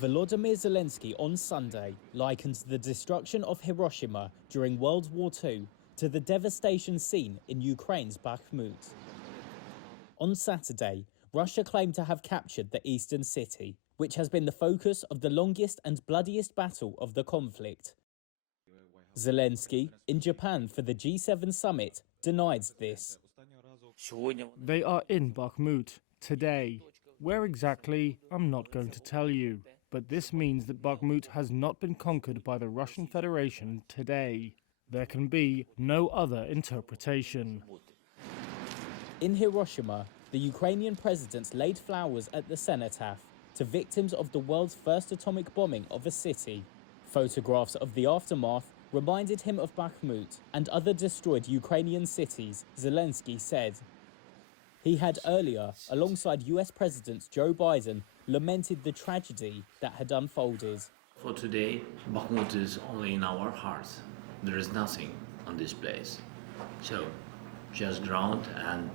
Volodymyr Zelensky on Sunday likened the destruction of Hiroshima during World War II to the devastation seen in Ukraine's Bakhmut. On Saturday, Russia claimed to have captured the eastern city, which has been the focus of the longest and bloodiest battle of the conflict. Zelensky, in Japan for the G7 summit, denied this. They are in Bakhmut today. Where exactly, I'm not going to tell you. But this means that Bakhmut has not been conquered by the Russian Federation today. There can be no other interpretation. In Hiroshima, the Ukrainian president laid flowers at the cenotaph to victims of the world's first atomic bombing of a city. Photographs of the aftermath reminded him of Bakhmut and other destroyed Ukrainian cities, Zelensky said. He had earlier, alongside US President Joe Biden, lamented the tragedy that had unfolded. For today, Bakhmut is only in our hearts. There is nothing on this place. So, just ground and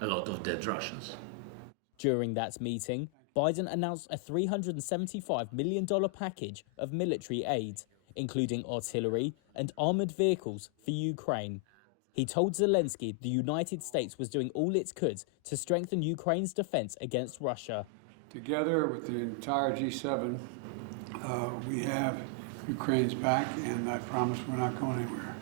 a lot of dead Russians. During that meeting, Biden announced a $375 million package of military aid, including artillery and armoured vehicles for Ukraine. He told Zelensky the United States was doing all it could to strengthen Ukraine's defence against Russia. Together with the entire G7, we have Ukraine's back, and I promise we're not going anywhere.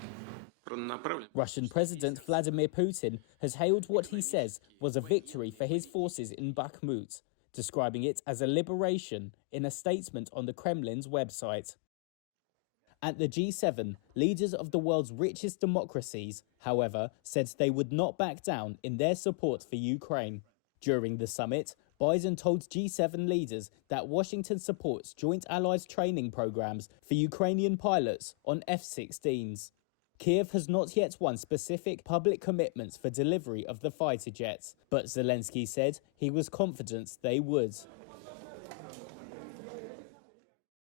Russian President Vladimir Putin has hailed what he says was a victory for his forces in Bakhmut, describing it as a liberation in a statement on the Kremlin's website. At the G7, leaders of the world's richest democracies, however, said they would not back down in their support for Ukraine. During the summit, Biden told G7 leaders that Washington supports joint allies training programs for Ukrainian pilots on F-16s. Kiev has not yet won specific public commitments for delivery of the fighter jets, but Zelensky said he was confident they would.